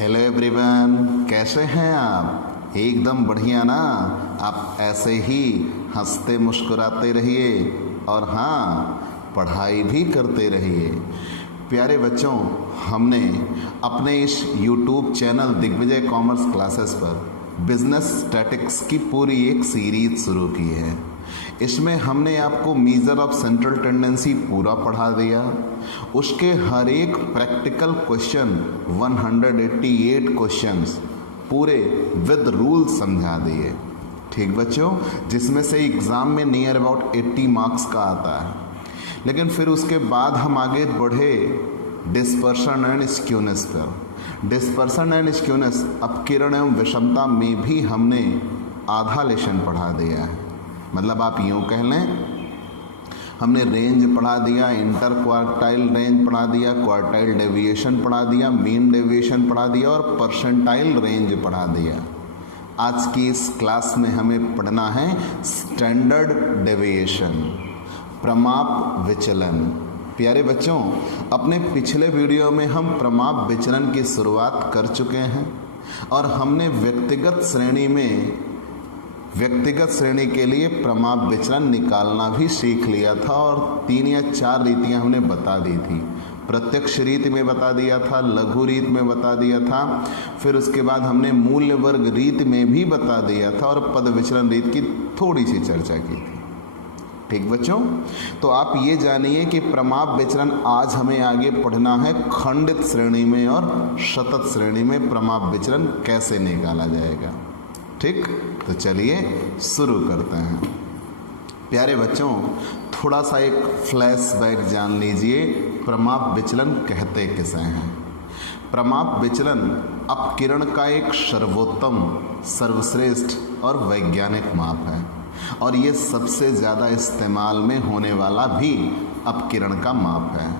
Hello everyone, कैसे हैं आप? एकदम बढ़िया ना। आप ऐसे ही हंसते मुस्कुराते रहिए और हाँ, पढ़ाई भी करते रहिए। प्यारे बच्चों, हमने अपने इस YouTube channel Digvijay commerce classes पर बिजनेस स्टैटिक्स की पूरी एक सीरीज शुरू की है। इसमें हमने आपको मेजर ऑफ सेंट्रल टेंडेंसी पूरा पढ़ा दिया। उसके हर एक प्रैक्टिकल क्वेश्चन 188 क्वेश्चंस पूरे विद रूल समझा दिए। ठीक बच्चों, जिसमें से एग्ज़ाम में नियर अबाउट 80 मार्क्स का आता है। लेकिन फिर उसके बाद हम आगे बढ़े डिस्पर्शन एंड स्क्यूनेस पर। डिस्पर्शन एंड स्क्यूनेस, अपकिरण एवं विषमता में भी हमने आधा लेसन पढ़ा दिया है। मतलब आप यूँ कह लें, हमने रेंज पढ़ा दिया, इंटर क्वार्टाइल रेंज पढ़ा दिया, क्वार्टाइल डेविएशन पढ़ा दिया, मीन डेविएशन पढ़ा दिया और परसेंटाइल रेंज पढ़ा दिया। आज की इस क्लास में हमें पढ़ना है स्टैंडर्ड डेविएशन, प्रमाप विचलन। प्यारे बच्चों, अपने पिछले वीडियो में हम प्रमाप विचलन की शुरुआत कर चुके हैं और हमने व्यक्तिगत श्रेणी के लिए प्रमाप विचलन निकालना भी सीख लिया था और 3 या 4 रीतियां हमने बता दी थी। प्रत्यक्ष रीति में बता दिया था, लघु रीत में बता दिया था, फिर उसके बाद हमने मूल्य वर्ग रीत में भी बता दिया था और पद विचलन रीत की थोड़ी सी चर्चा की थी। ठीक बच्चों, तो आप ये जानिए कि प्रमाप विचलन आज हमें आगे पढ़ना है खंडित श्रेणी में और शतत श्रेणी में प्रमाप विचलन कैसे निकाला जाएगा। ठीक, तो चलिए शुरू करते हैं। प्यारे बच्चों, थोड़ा सा एक फ्लैशबैक जान लीजिए, प्रमाप विचलन कहते किसे हैं। प्रमाप विचलन अपकिरण का एक सर्वोत्तम, सर्वश्रेष्ठ और वैज्ञानिक माप है और ये सबसे ज़्यादा इस्तेमाल में होने वाला भी अपकिरण का माप है।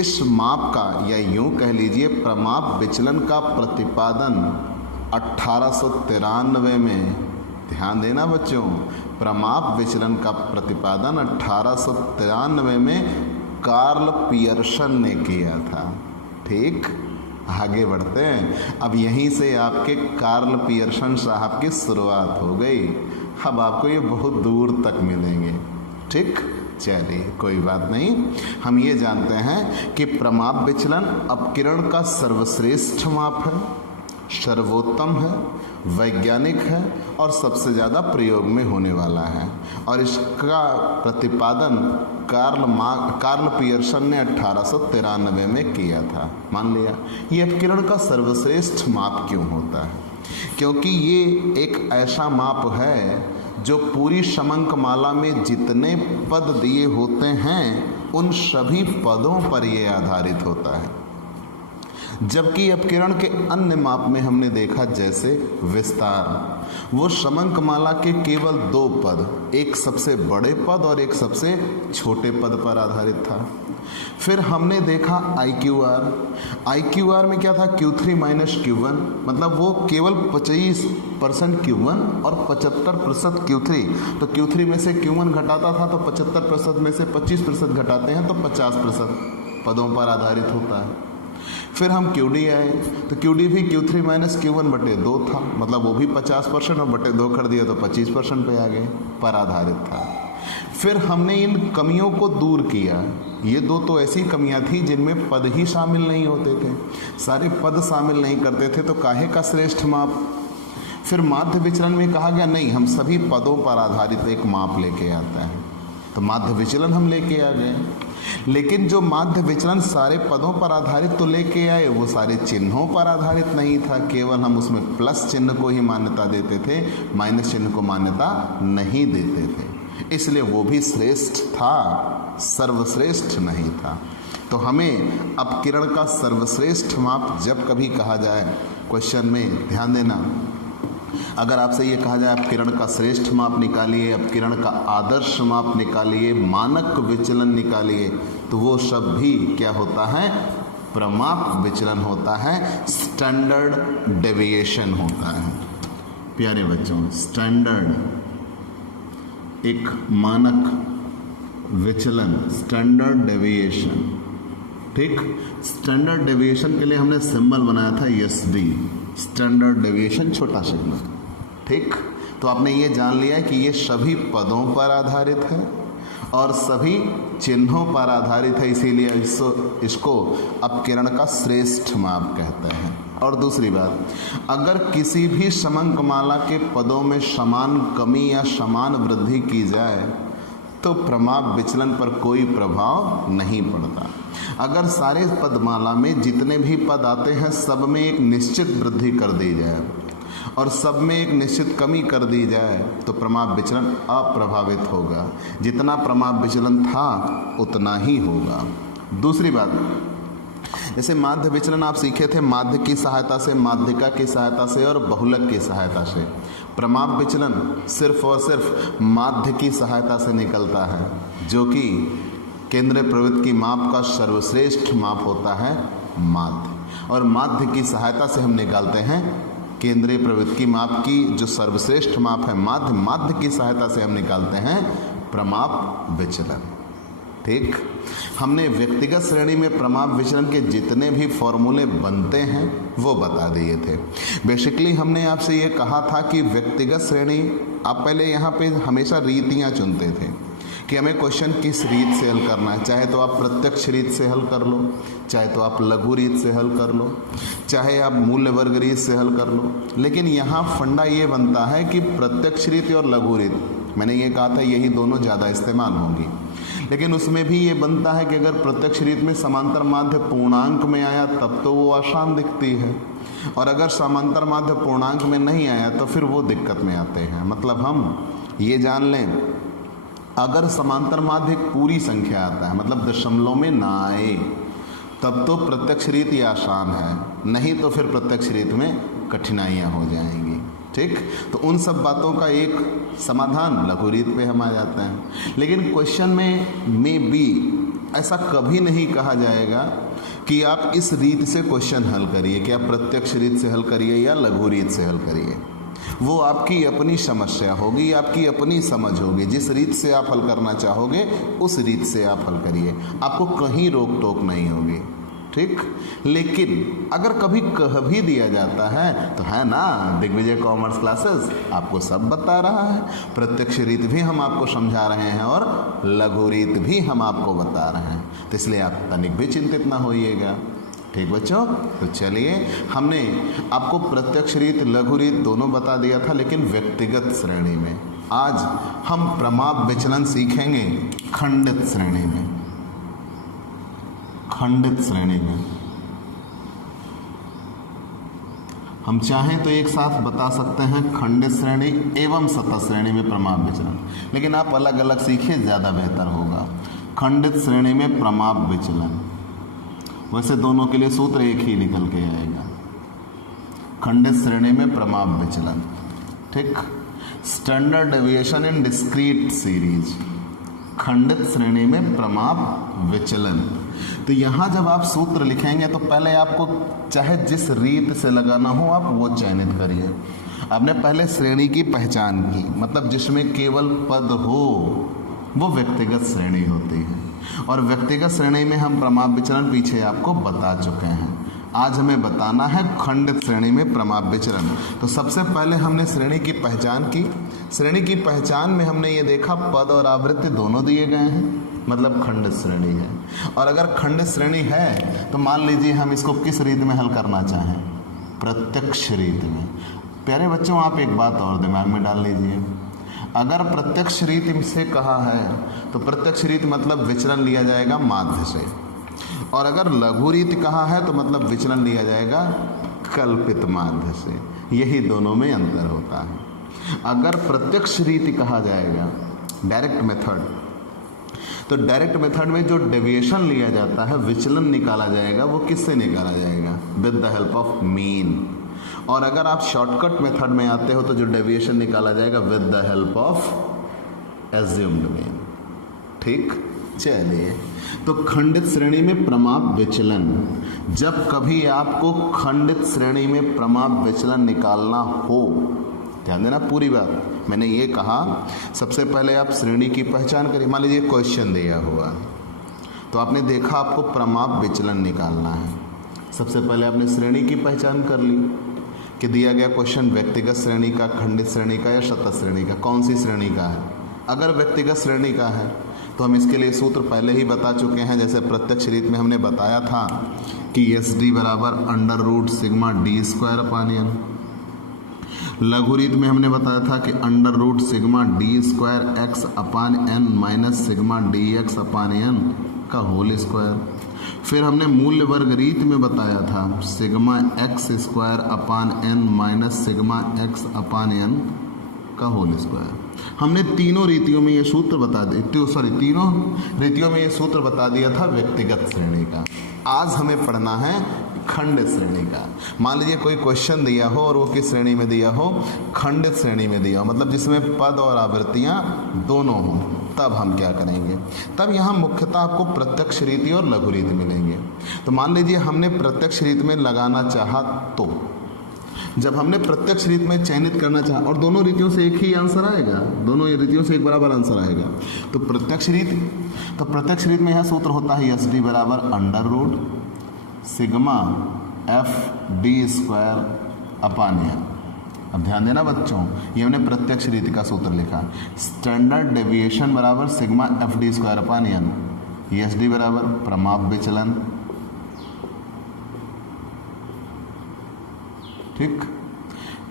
इस माप का, या यूँ कह लीजिए प्रमाप विचलन का प्रतिपादन 1893 में, ध्यान देना बच्चों, प्रमाप विचलन का प्रतिपादन 1893 में कार्ल पियर्सन ने किया था। ठीक, आगे बढ़ते हैं। अब यहीं से आपके कार्ल पियर्सन साहब की शुरुआत हो गई। अब आपको ये बहुत दूर तक मिलेंगे। ठीक, चलिए कोई बात नहीं। हम ये जानते हैं कि प्रमाप विचलन अपकिरण का सर्वश्रेष्ठ माप है, सर्वोत्तम है, वैज्ञानिक है और सबसे ज़्यादा प्रयोग में होने वाला है। और इसका प्रतिपादन कार्ल पियर्सन ने 1893 में किया था। मान लिया। ये अपकिरण का सर्वश्रेष्ठ माप क्यों होता है? क्योंकि ये एक ऐसा माप है जो पूरी समंकमाला में जितने पद दिए होते हैं उन सभी पदों पर ये आधारित होता है। जबकि अपकिरण के अन्य माप में हमने देखा, जैसे विस्तार, वो समंकमाला के केवल 2 पद, एक सबसे बड़े पद और एक सबसे छोटे पद पर आधारित था। फिर हमने देखा IQR में क्या था, Q3 माइनस Q1, मतलब वो केवल 25% Q1 और 75% Q3। तो Q3 में से Q1 घटाता था तो 75% में से 25% घटाते हैं तो 50% पदों पर आधारित होता है। फिर हम QD आए तो QD भी Q3 माइनस Q1 बटे 2 था, मतलब वो भी 50% और बटे 2 कर दिया तो 25% पे आ गए, पर आधारित था। फिर हमने इन कमियों को दूर किया। ये 2 तो ऐसी कमियां थी जिनमें पद ही शामिल नहीं होते थे, सारे पद शामिल नहीं करते थे, तो काहे का श्रेष्ठ माप। फिर माध्य विचलन में कहा गया नहीं, हम सभी पदों पर आधारित एक माप लेके आते हैं, तो माध्य विचलन हम लेके आ गए। लेकिन जो माध्य विचलन सारे पदों पर आधारित तो लेके आए, वो सारे चिन्हों पर आधारित नहीं था। केवल हम उसमें प्लस चिन्ह को ही मान्यता देते थे, माइनस चिन्ह को मान्यता नहीं देते थे, इसलिए वो भी श्रेष्ठ था, सर्वश्रेष्ठ नहीं था। तो हमें अपकिरण का सर्वश्रेष्ठ माप जब कभी कहा जाए क्वेश्चन में, ध्यान देना, अगर आपसे ये कहा जाए अपकिरण का श्रेष्ठ माप निकालिए, अपकिरण का आदर्श माप निकालिए, मानक विचलन निकालिए, तो वो सब भी क्या होता है, प्रमाप विचलन होता है, स्टैंडर्ड डेविएशन होता है। प्यारे बच्चों, स्टैंडर्ड एक मानक विचलन, स्टैंडर्ड डेविएशन ठीक। स्टैंडर्ड डेविएशन के लिए हमने सिंबल बनाया था SD, स्टैंडर्ड डेविएशन छोटा सिग्मा। ठीक, तो आपने ये जान लिया है कि ये सभी पदों पर आधारित है और सभी चिन्हों पर आधारित है, इसीलिए इसको अपकिरण का श्रेष्ठ माप कहते हैं। और दूसरी बात, अगर किसी भी समंकमाला के पदों में समान कमी या समान वृद्धि की जाए तो प्रमाप विचलन पर कोई प्रभाव नहीं पड़ता। अगर सारे पदमाला में जितने भी पद आते हैं सब में एक निश्चित वृद्धि कर दी जाए और सब में एक निश्चित कमी कर दी जाए तो प्रमाप विचलन अप्रभावित होगा। जितना प्रमाप विचलन था उतना ही होगा। दूसरी बात, जैसे माध्य विचलन आप सीखे थे माध्य की सहायता से, माध्यिका की सहायता से और बहुलक की सहायता से। प्रमाप विचलन सिर्फ और सिर्फ माध्य की सहायता से निकलता है, जो कि केंद्रीय प्रवृत्ति की माप का सर्वश्रेष्ठ माप होता है माध्य, और माध्य की सहायता से हम निकालते हैं केंद्रीय प्रवृत्ति की माप की जो सर्वश्रेष्ठ माप है माध्य, माध्य की सहायता से हम निकालते हैं प्रमाप विचलन। ठीक, हमने व्यक्तिगत श्रेणी में प्रमाप विचलन के जितने भी फॉर्मूले बनते हैं वो बता दिए थे। बेसिकली हमने आपसे ये कहा था कि व्यक्तिगत श्रेणी, आप पहले यहाँ पे हमेशा रीतियाँ चुनते थे कि हमें क्वेश्चन किस रीत से हल करना है। चाहे तो आप प्रत्यक्ष रीत से हल कर लो, चाहे तो आप लघु रीत से हल कर लो, चाहे आप मूल्य वर्ग रीत से हल कर लो। लेकिन यहाँ फंडा ये बनता है कि प्रत्यक्ष रीत और लघु रीत, मैंने ये कहा था यही दोनों ज़्यादा इस्तेमाल होंगी, लेकिन उसमें भी ये बनता है कि अगर प्रत्यक्ष रीत में समांतर माध्य पूर्णांक में आया तब तो वो आसान दिखती है, और अगर समांतर माध्य पूर्णांक में नहीं आया तो फिर वो दिक्कत में आते हैं। मतलब हम ये जान लें, अगर समांतर माध्य एक पूरी संख्या आता है, मतलब दशमलव में ना आए, तब तो प्रत्यक्ष रीत ही आसान है, नहीं तो फिर प्रत्यक्ष रीत में कठिनाइयाँ हो जाएंगी। ठीक, तो उन सब बातों का एक समाधान लघु रीत पे हम आ जाते हैं। लेकिन क्वेश्चन में भी ऐसा कभी नहीं कहा जाएगा कि आप इस रीत से क्वेश्चन हल करिए, कि आप प्रत्यक्ष रीत से हल करिए या लघु रीत से हल करिए। वो आपकी अपनी समस्या होगी, आपकी अपनी समझ होगी। जिस रीत से आप हल करना चाहोगे उस रीत से आप हल करिए, आपको कहीं रोक टोक नहीं होगी। ठीक, लेकिन अगर कभी कह भी दिया जाता है तो है ना, दिग्विजय कॉमर्स क्लासेस आपको सब बता रहा है, प्रत्यक्ष रीत भी हम आपको समझा रहे हैं और लघु रीत भी हम आपको बता रहे हैं, तो इसलिए आप तनिक भी चिंतित ना होइएगा। ठीक बच्चों, तो चलिए, हमने आपको प्रत्यक्ष रीत लघु रीत दोनों बता दिया था, लेकिन व्यक्तिगत श्रेणी में आज हम प्रमाप विचलन सीखेंगे खंडित श्रेणी में। खंडित श्रेणी में हम चाहें तो एक साथ बता सकते हैं खंडित श्रेणी एवं सतत श्रेणी में प्रमाप विचलन, लेकिन आप अलग अलग सीखिए, ज़्यादा बेहतर होगा। खंडित श्रेणी में प्रमाप विचलन, वैसे दोनों के लिए सूत्र एक ही निकल के आएगा। खंडित श्रेणी में प्रमाप विचलन, ठीक, स्टैंडर्ड डेविएशन इन डिस्क्रीट सीरीज, खंडित श्रेणी में प्रमाप विचलन। तो यहाँ जब आप सूत्र लिखेंगे तो पहले आपको चाहे जिस रीत से लगाना हो आप वो चयनित करिए। आपने पहले श्रेणी की पहचान की, मतलब जिसमें केवल पद हो वो व्यक्तिगत श्रेणी होती है, और व्यक्तिगत श्रेणी में हम प्रमाप विचलन पीछे आपको बता चुके हैं। आज हमें बताना है खंडित श्रेणी में प्रमाप विचलन। तो सबसे पहले हमने श्रेणी की पहचान की। श्रेणी की पहचान में हमने ये देखा पद और आवृत्ति दोनों दिए गए हैं, मतलब खंडित श्रेणी है। और अगर खंडित श्रेणी है तो मान लीजिए हम इसको किस रीत में हल करना चाहें, प्रत्यक्ष रीत में। प्यारे बच्चों, आप एक बात और दिमाग में डाल लीजिए, अगर प्रत्यक्ष रीत से कहा है तो प्रत्यक्ष रीत मतलब विचलन लिया जाएगा माध्य से, और अगर लघु रीत कहा है तो मतलब विचलन लिया जाएगा कल्पित माध्य से। यही दोनों में अंतर होता है। अगर प्रत्यक्ष रीति कहा जाएगा डायरेक्ट मेथड, तो डायरेक्ट मेथड में जो डेविएशन लिया जाता है, विचलन निकाला जाएगा, वो किससे निकाला जाएगा, with the help of mean. और अगर आप शॉर्टकट मेथड में आते हो तो जो डेविएशन निकाला जाएगा with the help of assumed mean. ठीक, चलिए, तो खंडित श्रेणी में प्रमाप विचलन, जब कभी आपको खंडित श्रेणी में प्रमाप विचलन निकालना हो, ध्यान देना पूरी बात। मैंने ये कहा सबसे पहले आप श्रेणी की पहचान करिए। मान लीजिए क्वेश्चन दिया हुआ, तो आपने देखा आपको प्रमाप विचलन निकालना है। सबसे पहले आपने श्रेणी की पहचान कर ली कि दिया गया क्वेश्चन व्यक्तिगत श्रेणी का, खंडित श्रेणी का या शतक श्रेणी का, कौन सी श्रेणी का है। अगर व्यक्तिगत श्रेणी का है तो हम इसके लिए सूत्र पहले ही बता चुके हैं। जैसे प्रत्यक्ष रीत में हमने बताया था कि एस डी बराबर under root sigma D square upon N. लघु रीत में हमने बताया था कि under root sigma D square X upon N minus sigma D X upon N का होल स्क्वायर। फिर हमने मूल्य वर्ग रीत में बताया था sigma X square upon N minus sigma X upon N का होल स्क्वायर। हमने तीनों रीतियों में ये सूत्र बता तीनों रीतियों में ये सूत्र बता दिया था व्यक्तिगत श्रेणी का। आज हमें पढ़ना है खंडित श्रेणी का। मान लीजिए कोई क्वेश्चन दिया हो और वो किस श्रेणी में दिया हो, खंडित श्रेणी में दिया हो, मतलब जिसमें पद और आवृत्तियां दोनों हों, तब हम क्या करेंगे। तब यहाँ मुख्यतः आपको प्रत्यक्ष रीति और लघु रीति मिलेंगे। तो मान लीजिए हमने प्रत्यक्ष रीति में लगाना चाहा, तो जब हमने प्रत्यक्ष रीति में चयनित करना चाहा और दोनों रीतियों से एक ही आंसर आएगा, दोनों रीतियों से एक बराबर आंसर आएगा, तो प्रत्यक्ष रीति में यह सूत्र होता है एस डी बराबर under root sigma F D square upon N. अब ध्यान देना बच्चों, ये हमने प्रत्यक्ष रीति का सूत्र लिखा। स्टैंडर्ड डेविएशन बराबर sigma F D square upon N. S D बराबर प्रमाप विचलन, ठीक।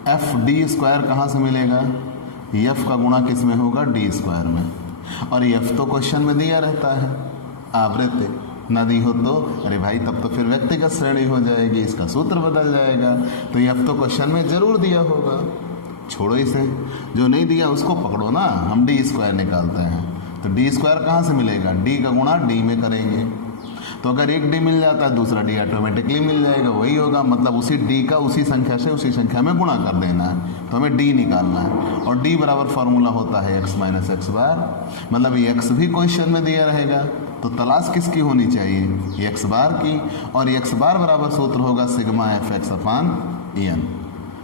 एफ डी स्क्वायर कहाँ से मिलेगा, एफ का गुणा किस में होगा, डी स्क्वायर में। और एफ तो क्वेश्चन में दिया रहता है, आवृत्ति न दी हो तो अरे भाई तब तो फिर व्यक्तिगत श्रेणी हो जाएगी, इसका सूत्र बदल जाएगा। तो एफ तो क्वेश्चन में जरूर दिया होगा, छोड़ो इसे, जो नहीं दिया उसको पकड़ो ना। हम डी स्क्वायर निकालते हैं, तो डी स्क्वायर कहाँ से मिलेगा, डी का गुणा डी में करेंगे। तो अगर एक डी मिल जाता है दूसरा डी ऑटोमेटिकली मिल जाएगा, वही होगा। मतलब उसी डी का उसी संख्या से उसी संख्या में गुणा कर देना है। तो हमें डी निकालना है और डी बराबर फार्मूला होता है एक्स माइनस एक्स बार। मतलब ये एक्स भी क्वेश्चन में दिया रहेगा, तो तलाश किसकी होनी चाहिए, एक्स बार की। और एक्स बार बराबर सूत्र होगा sigma F x upon N.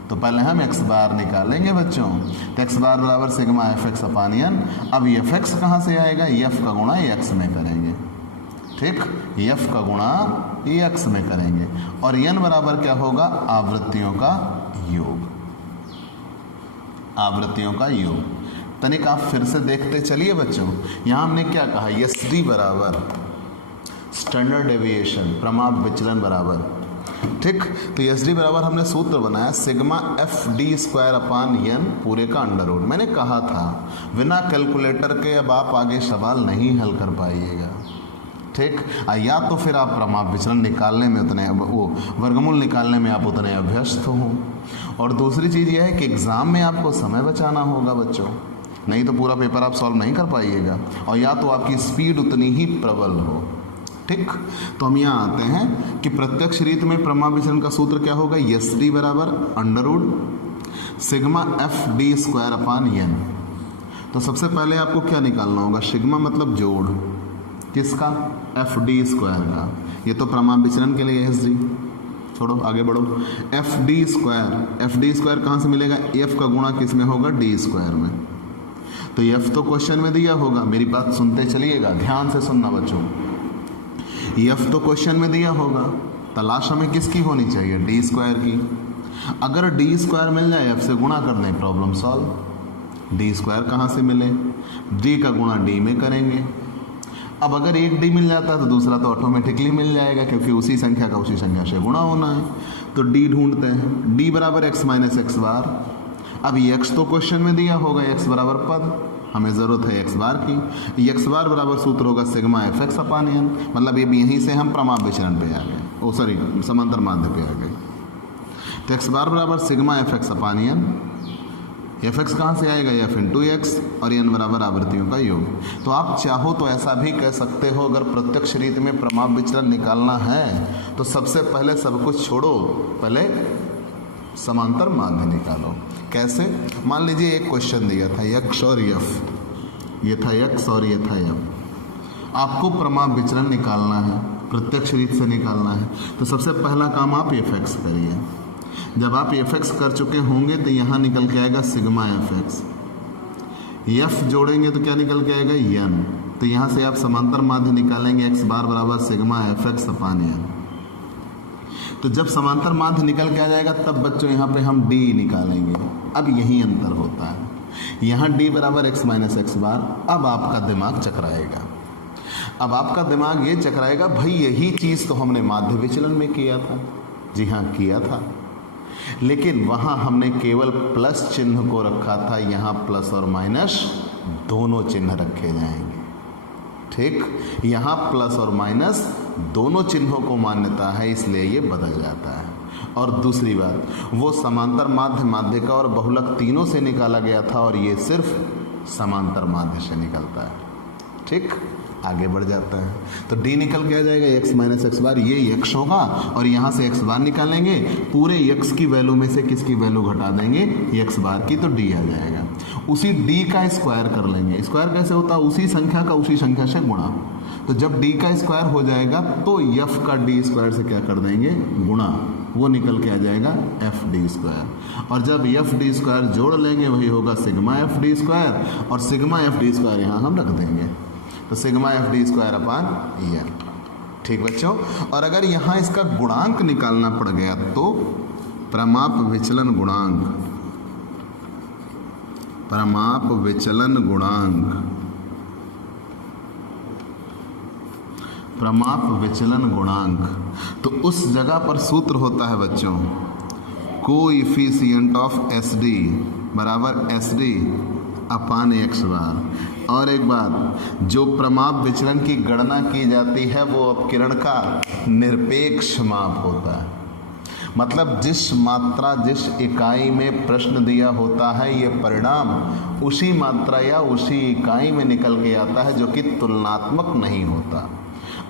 तो पहले हम एक्स बार निकालेंगे बच्चों। तो एक्स बार बराबर sigma F x upon N. अब एफ एक्स कहाँ से आएगा, एफ का गुणा एक्स में करेंगे, ठीक। एफ का गुणा एक्स में करेंगे और एन बराबर क्या होगा, आवृत्तियों का योग। आवृत्तियों का योग। तनिक आप फिर से देखते चलिए बच्चों। यहां हमने क्या कहा, एस डी बराबर स्टैंडर्ड डेविएशन प्रमाप विचलन बराबर, ठीक। तो एस डी बराबर हमने सूत्र बनाया sigma F D square upon N पूरे का अंडर रूट। मैंने कहा था बिना कैलकुलेटर के अब आप आगे सवाल नहीं हल कर पाइएगा, ठीक। या तो फिर आप प्रमाप विचलन निकालने में उतने वर्गमूल निकालने में आप उतने अभ्यस्त हो, और दूसरी चीज़ यह है कि एग्ज़ाम में आपको समय बचाना होगा बच्चों, नहीं तो पूरा पेपर आप सॉल्व नहीं कर पाइएगा। और या तो आपकी स्पीड उतनी ही प्रबल हो, ठीक। तो हम यहाँ आते हैं कि प्रत्यक्ष रीति में प्रमाप विचलन का सूत्र क्या होगा, एस डी बराबर under root sigma F D square upon N. तो सबसे पहले आपको क्या निकालना होगा, सिग्मा मतलब जोड़, किसका, एफ डी स्क्वायर का। ये तो प्रमाप विचलन के लिए एस डी, छोड़ो आगे बढ़ो। एफ डी स्क्वायर कहाँ से मिलेगा, एफ का गुणा किस में होगा, डी स्क्वायर में। तो एफ तो क्वेश्चन में दिया होगा, मेरी बात सुनते चलिएगा, ध्यान से सुनना बच्चों। एफ तो क्वेश्चन में दिया होगा, तलाश हमें किसकी होनी चाहिए, डी स्क्वायर की। अगर डी स्क्वायर मिल जाए एफ से गुणा कर दें, प्रॉब्लम सॉल्व। डी स्क्वायर कहाँ से मिले, डी का गुणा डी में करेंगे। अब अगर एक डी मिल जाता है तो दूसरा तो ऑटोमेटिकली मिल जाएगा, क्योंकि उसी संख्या का उसी संख्या से गुणा होना है। तो डी ढूंढते हैं, डी बराबर एक्स माइनस एक्स बार। अब ये एक्स तो क्वेश्चन में दिया होगा, एक्स बराबर पद, हमें ज़रूरत है एक्स बार की। एक्स बार बराबर सूत्र होगा sigma F x upon N. मतलब ये यहीं से हम प्रमाप विचलन पे आ गए, समांतर माध्य पे आ गए। तो एक्स बार बराबर sigma F x upon N. F x कहाँ से आएगा, एफ इंटू एक्स, और एन बराबर आवृत्तियों का योग। तो आप चाहो तो ऐसा भी कह सकते हो, अगर प्रत्यक्ष रीति में प्रमाप विचलन निकालना है तो सबसे पहले सब कुछ छोड़ो, पहले समांतर माध्य निकालो। कैसे, मान लीजिए एक क्वेश्चन दिया था एक्स और एफ, ये था एक्स और ये था एफ। आपको प्रमाप विचलन निकालना है, प्रत्यक्ष रीति से निकालना है। तो सबसे पहला काम आप एफ एक्स करिए। जब आप एफ एक्स कर चुके होंगे तो यहाँ निकल के आएगा सिग्मा एफ एक्स। एफ जोड़ेंगे तो क्या निकल के आएगा, एन। तो यहाँ से आप समांतर माध्य निकालेंगे एक्स बार बराबर sigma F x upon N. तो जब समांतर माध्य निकल के आ जाएगा तब बच्चों यहाँ पे हम डी निकालेंगे। अब यही अंतर होता है, यहाँ डी बराबर एक्स माइनस एक्स बार। अब आपका दिमाग चकराएगा, अब आपका दिमाग ये चकराएगा, भाई यही चीज़ तो हमने माध्य विचलन में किया था। जी हाँ, किया था, लेकिन वहाँ हमने केवल प्लस चिन्ह को रखा था, यहाँ प्लस और माइनस दोनों चिन्ह रखे जाएंगे। ठीक, यहाँ प्लस और माइनस दोनों चिन्हों को मान्यता है, इसलिए ये बदल जाता है। और दूसरी बात, वो समांतर माध्य, माध्यिका और बहुलक तीनों से निकाला गया था और ये सिर्फ समांतर माध्य से निकलता है। ठीक, आगे बढ़ जाता है तो डी निकल के आ जाएगा एक्स माइनस एक्स बार, ये एक्स होगा और यहाँ से एक्स बार निकालेंगे, पूरे एक्स की वैल्यू में से किसकी वैल्यू घटा देंगे, एक्स बार की, तो डी आ जाएगा। उसी डी का स्क्वायर कर लेंगे। स्क्वायर कैसे होता है, उसी संख्या का उसी संख्या से गुणा। तो जब डी का स्क्वायर हो जाएगा तो एफ का डी स्क्वायर से क्या कर देंगे, गुणा, वो निकल के आ जाएगा एफ डी स्क्वायर। और जब एफ डी स्क्वायर जोड़ लेंगे वही होगा सिग्मा एफ डी स्क्वायर, और सिग्मा एफ डी स्क्वायर यहाँ हम रख देंगे, तो sigma F D square upon N. ठीक बच्चों, और अगर यहाँ इसका गुणांक निकालना पड़ गया तो प्रमाप विचलन गुणांक, प्रमाप विचलन गुणांक, प्रमाप विचलन गुणांक, तो उस जगह पर सूत्र होता है बच्चों, कोएफिशिएंट ऑफ एस डी बराबर एस डी अपान एक्स बार। और एक बात, जो प्रमाप विचलन की गणना की जाती है वो अपकिरण का निरपेक्ष माप होता है। मतलब जिस मात्रा, जिस इकाई में प्रश्न दिया होता है, ये परिणाम उसी मात्रा या उसी इकाई में निकल के आता है, जो कि तुलनात्मक नहीं होता।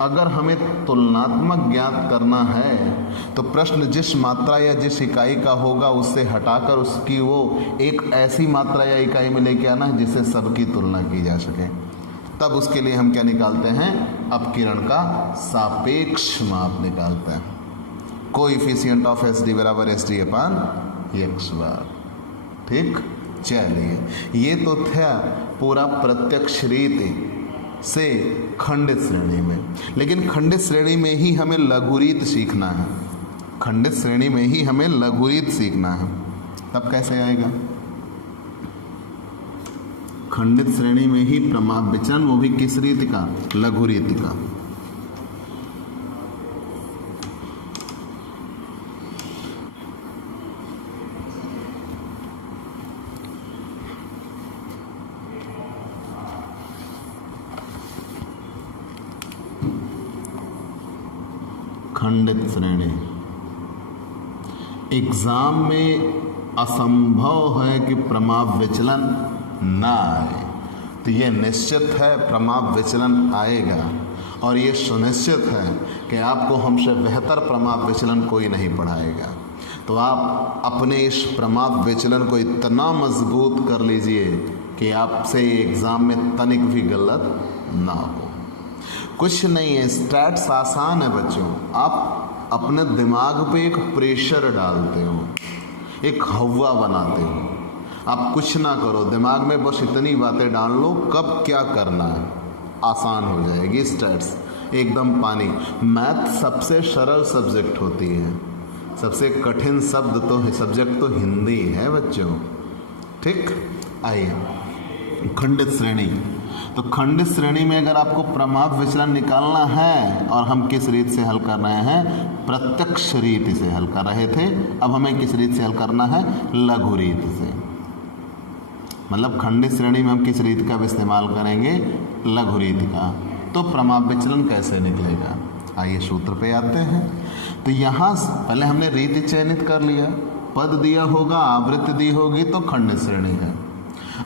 अगर हमें तुलनात्मक ज्ञात करना है तो प्रश्न जिस मात्रा या जिस इकाई का होगा उससे हटाकर उसकी वो एक ऐसी मात्रा या इकाई में लेके आना है जिससे सबकी तुलना की जा सके। तब उसके लिए हम क्या निकालते हैं, अपकिरण का सापेक्ष माप निकालते हैं। कोएफिशिएंट ऑफ एस डी बराबर एस डी अपान एक्स बार। ठीक, चलिए, ये तो था पूरा प्रत्यक्ष रीति से खंडित श्रेणी में। लेकिन खंडित श्रेणी में ही हमें लघुरीत सीखना है, खंडित श्रेणी में ही हमें लघुरीत सीखना है। तब कैसे आएगा, खंडित श्रेणी में ही प्रमाप विचलन, वो भी किस रीति का, लघुरीति का। खंडित श्रेणी एग्जाम में असंभव है कि प्रमाप विचलन ना आए, तो ये निश्चित है प्रमाप विचलन आएगा, और ये सुनिश्चित है कि आपको हमसे बेहतर प्रमाप विचलन कोई नहीं पढ़ाएगा। तो आप अपने इस प्रमाप विचलन को इतना मजबूत कर लीजिए कि आपसे एग्ज़ाम में तनिक भी गलत ना हो। कुछ नहीं है, स्टैट्स आसान है बच्चों। आप अपने दिमाग पे एक प्रेशर डालते हो, एक हवा बनाते हो। आप कुछ ना करो, दिमाग में बस इतनी बातें डाल लो कब क्या करना है, आसान हो जाएगी स्टैट्स एकदम पानी। मैथ सबसे सरल सब्जेक्ट होती है, सबसे कठिन सब्जेक्ट तो हिंदी है बच्चों। ठीक, आइए खंडित श्रेणी। तो खंडित श्रेणी में अगर आपको प्रमाप विचलन निकालना है, और हम किस रीत से हल कर रहे हैं, प्रत्यक्ष रीति से हल कर रहे थे, अब हमें किस रीत से हल करना है, लघु रीत से। मतलब खंडित श्रेणी में हम किस रीत का इस्तेमाल करेंगे, लघु रीत का। तो प्रमाप विचलन कैसे निकलेगा, आइए सूत्र पे आते हैं। तो यहाँ पहले हमने रीति चयनित कर लिया, पद दिया होगा, आवृत्ति दी होगी, तो खंडित श्रेणी है।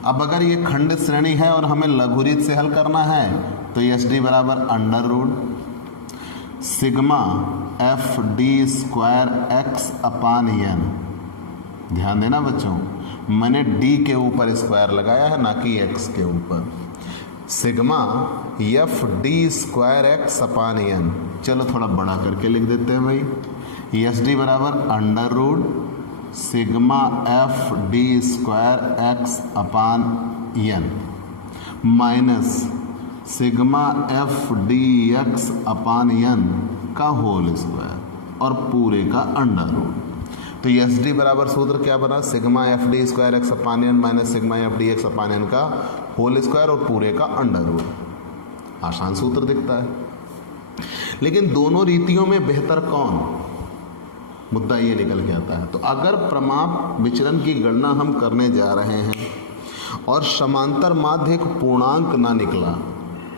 अब अगर ये खंडित श्रेणी है और हमें लघुरीत से हल करना है, तो एस डी बराबर under root sigma F D square X upon N. ध्यान देना बच्चों, मैंने डी के ऊपर स्क्वायर लगाया है, ना कि एक्स के ऊपर। Sigma F D square X upon N. चलो थोड़ा बड़ा करके लिख देते हैं भाई। एस डी बराबर under root sigma F D square X upon N minus sigma F D X upon N का होल स्क्वायर और पूरे का अंडर रूट। तो एस डी बराबर सूत्र क्या बना, sigma F D square X upon N minus sigma F D X upon N का होल स्क्वायर और पूरे का अंडर रूट। आसान सूत्र दिखता है, लेकिन दोनों रीतियों में बेहतर कौन, मुद्दा ये निकल के आता है। तो अगर प्रमाप विचलन की गणना हम करने जा रहे हैं और समांतर माध्य एक पूर्णांक ना निकला,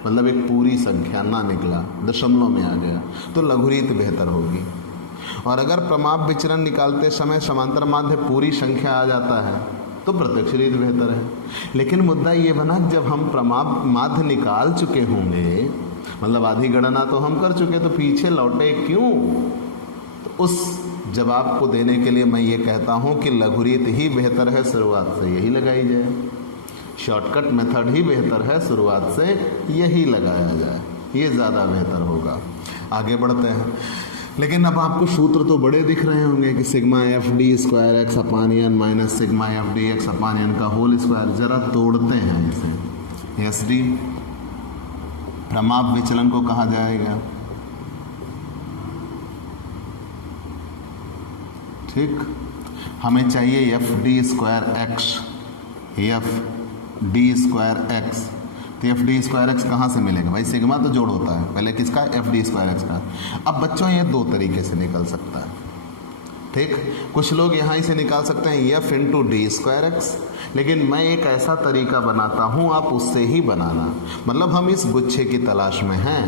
मतलब एक पूरी संख्या ना निकला, दशमलव में आ गया, तो लघुरीत बेहतर होगी। और अगर प्रमाप विचलन निकालते समय समांतर माध्य पूरी संख्या आ जाता है तो प्रत्यक्ष रीत बेहतर है। लेकिन मुद्दा ये बना, जब हम प्रमाप माध्य निकाल चुके होंगे, मतलब आधी गणना तो हम कर चुके, तो पीछे लौटे क्यों? तो उस जवाब को देने के लिए मैं ये कहता हूँ कि लघुरीत ही बेहतर है, शुरुआत से यही लगाई जाए। शॉर्टकट मेथड ही बेहतर है, शुरुआत से यही लगाया जाए, ये ज़्यादा बेहतर होगा। आगे बढ़ते हैं। लेकिन अब आपको सूत्र तो बड़े दिख रहे होंगे कि sigma F D square X upon N minus sigma F D X upon N का होल स्क्वायर। जरा तोड़ते हैं इसे। एस डी प्रमाप विचलन को कहा जाएगा, ठीक। हमें चाहिए F D square x, F D square x. तो एफ डी स्क्वायर एक्स कहाँ से मिलेगा भाई? सिग्मा तो जोड़ होता है, पहले किसका? एफ डी स्क्वायर एक्स का। अब बच्चों ये दो तरीके से निकल सकता है, ठीक। कुछ लोग यहाँ से निकाल सकते हैं F into D square x, लेकिन मैं एक ऐसा तरीका बनाता हूँ, आप उससे ही बनाना। मतलब हम इस गुच्छे की तलाश में हैं,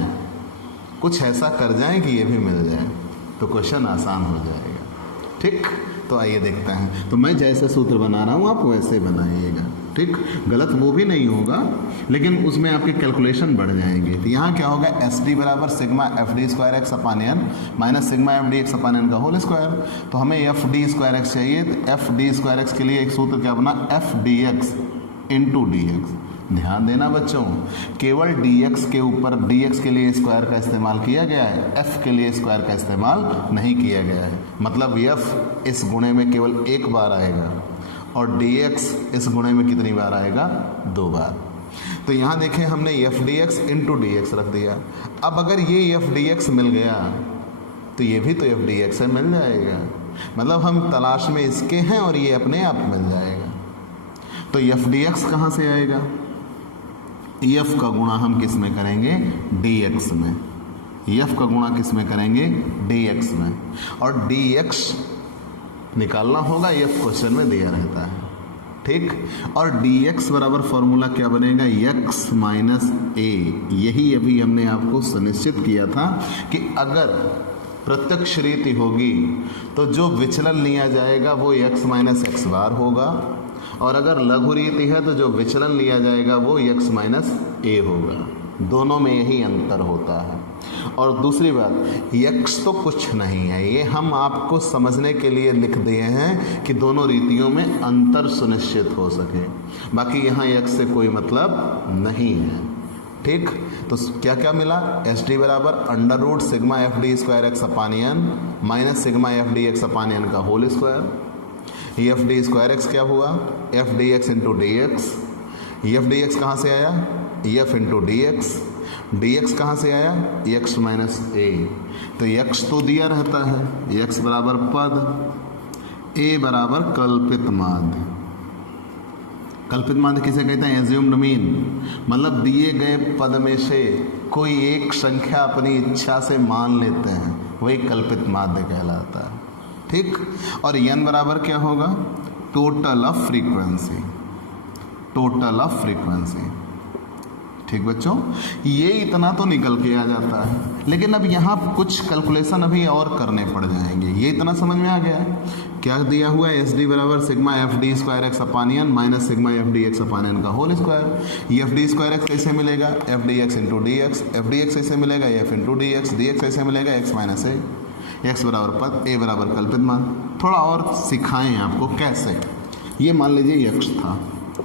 कुछ ऐसा कर जाएं कि ये भी मिल जाए, तो क्वेश्चन आसान हो जाएगा, ठीक। तो आइए देखते हैं। तो मैं जैसे सूत्र बना रहा हूँ आप वैसे बनाइएगा, ठीक। गलत वो भी नहीं होगा, लेकिन उसमें आपके कैलकुलेशन बढ़ जाएंगे। तो यहाँ क्या होगा, एस डी बराबर sigma F D square X upon N minus sigma F D X upon N का होल स्क्वायर। तो हमें एफ डी स्क्वायर एक्स चाहिए, तो एफ डी स्क्वायर एक्स के लिए एक सूत्र क्या बना, F D X into D x. ध्यान देना बच्चों, केवल dx के ऊपर dx के लिए स्क्वायर का इस्तेमाल किया गया है, f के लिए स्क्वायर का इस्तेमाल नहीं किया गया है। मतलब f इस गुणे में केवल एक बार आएगा और dx इस गुणे में कितनी बार आएगा? दो बार। तो यहाँ देखें हमने F D X into D x रख दिया। अब अगर ये एफ डी एक्स मिल गया तो ये भी तो एफ डी एक्स से मिल जाएगा। मतलब हम तलाश में इसके हैं और ये अपने आप मिल जाएगा। तो एफ डी एक्स कहाँ से आएगा? एफ का गुणा हम किस में करेंगे? डी एक्स में। एफ का गुणा किस में करेंगे? डी एक्स में। और डी एक्स निकालना होगा, एफ क्वेश्चन में दिया रहता है, ठीक। और डी एक्स बराबर फॉर्मूला क्या बनेगा? एक्स माइनस ए। यही अभी हमने आपको सुनिश्चित किया था कि अगर प्रत्यक्ष रीति होगी तो जो विचलन लिया जाएगा वो एक्स माइनस एक्स बार होगा, और अगर लघु रीति है तो जो विचलन लिया जाएगा वो x माइनस ए होगा। दोनों में यही अंतर होता है। और दूसरी बात, x तो कुछ नहीं है, ये हम आपको समझने के लिए लिख दिए हैं कि दोनों रीतियों में अंतर सुनिश्चित हो सके। बाकी यहाँ x से कोई मतलब नहीं है, ठीक। तो क्या क्या मिला? एस डी बराबर under root sigma F D square X upon N minus sigma F D X upon N का whole square. F D square X क्या हुआ? F D X into D X. F D X कहाँ से आया? F into D X. D X कहाँ से आया? X minus A. तो एक्स तो दिया रहता है, एक्स बराबर पद, ए बराबर कल्पित माध्य। कल्पित माध्य किसे कहते हैं? Assumed mean. मतलब दिए गए पद में से कोई एक संख्या अपनी इच्छा से मान लेते हैं, वही कल्पित माध्य कहलाता है, ठीक। और n बराबर क्या होगा? Total of frequency. Total of frequency, ठीक बच्चों। ये इतना तो निकल के आ जाता है, लेकिन अब यहाँ कुछ कैलकुलेशन अभी और करने पड़ जाएंगे। ये इतना समझ में आ गया है? क्या दिया हुआ है? एस डी बराबर sigma F D square X upon N minus sigma F D X upon N का whole square. F D square X कैसे मिलेगा? F D X into D X. F D X कैसे मिलेगा? F into D X. D X कैसे मिलेगा? X minus ए। X बराबर पद, ए बराबर कल्पित मान। थोड़ा और सिखाएं आपको कैसे। ये मान लीजिए x था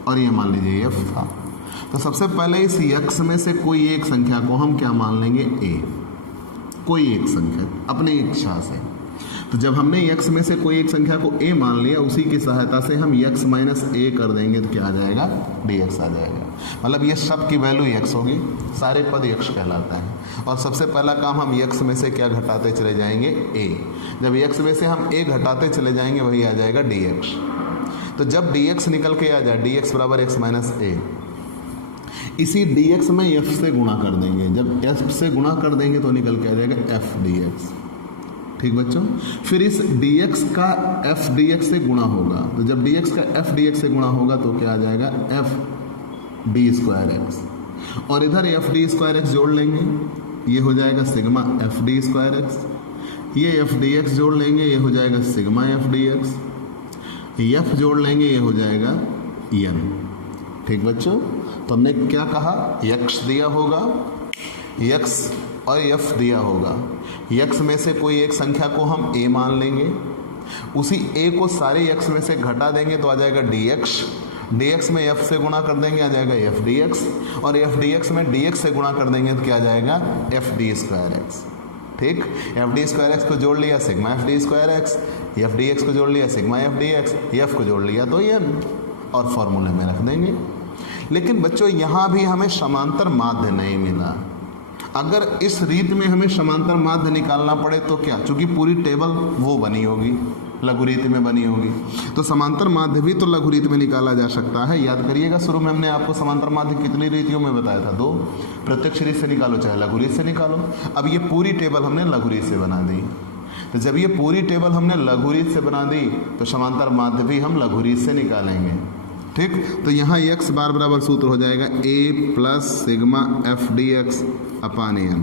और ये मान लीजिए f था। तो सबसे पहले इस x में से कोई एक संख्या को हम क्या मान लेंगे? a। कोई एक संख्या अपनी इच्छा से। तो जब हमने x में से कोई एक संख्या को a मान लिया, उसी की सहायता से हम x माइनस a कर देंगे तो क्या आ जाएगा, dx आ जाएगा। मतलब ये सब की वैल्यू x होगी, सारे पद x कहलाता है। और सबसे पहला काम हम x में से क्या घटाते चले जाएंगे, a। जब x में से हम a घटाते चले जाएंगे वही आ जाएगा dx। तो जब dx निकल के आ जाए, dx बराबर x माइनस a, इसी dx में f से गुणा कर देंगे। जब f से गुणा कर देंगे तो निकल के आ जाएगा f dx। ठीक बच्चों, फिर इस dx का f dx से गुणा होगा, तो जब dx का f dx से गुणा होगा तो क्या आ जाएगा, f d स्क्वायर x। और इधर f d स्क्वायर x जोड़ लेंगे, ये हो जाएगा sigma f d square x। ये f dx जोड़ लेंगे, ये हो जाएगा सिग्मा f dx। f जोड़ लेंगे, ये हो जाएगा n। ठीक बच्चों, तो हमने क्या कहा, x दिया होगा, x और f दिया होगा। x में से कोई एक संख्या को हम a मान लेंगे, उसी a को सारे x में से घटा देंगे तो आ जाएगा dx। dx में f से गुणा कर देंगे, आ जाएगा f dx। और f dx में dx से गुणा कर देंगे तो क्या आ जाएगा, f d स्क्वायर x। ठीक, f d स्क्वायर x को जोड़ लिया sigma f d square x, f dx को जोड़ लिया सिग्मा f dx, f को जोड़ लिया तो n, और फॉर्मूले में रख देंगे। लेकिन बच्चों यहाँ भी हमें समांतर माध्य नहीं मिला। अगर इस रीत में हमें समांतर माध्य निकालना पड़े तो क्या, चूंकि पूरी टेबल वो बनी होगी, लघुरीत में बनी होगी, तो समांतर माध्य भी तो लघुरीत में निकाला जा सकता है। याद करिएगा, शुरू में हमने आपको समांतर माध्य कितनी रीतियों में बताया था, 2। प्रत्यक्ष रीत से निकालो चाहे लघुरीत से निकालो। अब ये पूरी टेबल हमने लघुरीत से बना दी, तो जब ये पूरी टेबल हमने लघुरीत से बना दी तो समांतर माध्य भी हम लघुरीत से निकालेंगे। ठीक, तो यहाँ x बार बराबर सूत्र हो जाएगा a plus sigma f dx upon n।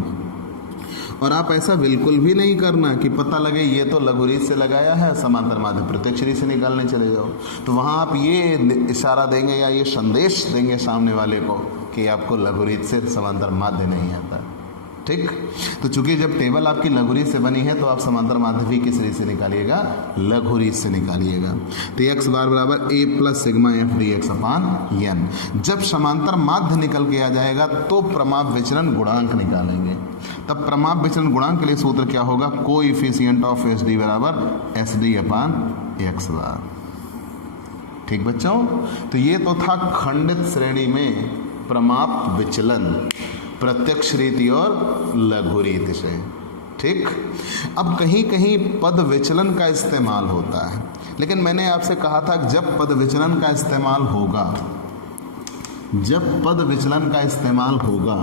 और आप ऐसा बिल्कुल भी नहीं करना कि पता लगे ये तो लघुरीत से लगाया है, समांतर माध्य प्रत्यक्ष रीत से निकालने चले जाओ। तो वहाँ आप ये इशारा देंगे या ये संदेश देंगे सामने वाले को कि आपको लघुरीत से समांतर माध्य नहीं आता। ठीक, तो चूंकि जब टेबल आपकी लघुरीत से बनी है तो आप समांतर माध्य भी किस रीत से निकालिएगा, लघुरीत से निकालिएगा। तो x बार बराबर a plus sigma f dx upon n। जब समांतर माध्य निकल के आ जाएगा तो प्रमाप विचलन गुणांक निकालेंगे। तब प्रमाप विचलन गुणांक के लिए सूत्र क्या होगा, कोएफिशिएंट ऑफ एस डी बराबर एस डी अपान एक्स बार। ठीक बच्चों, तो ये तो था खंडित श्रेणी में प्रमाप विचलन, प्रत्यक्ष रीति और लघु रीति से। ठीक, अब कहीं कहीं पद विचलन का इस्तेमाल होता है, लेकिन मैंने आपसे कहा था जब पद विचलन का इस्तेमाल होगा, जब पद विचलन का इस्तेमाल होगा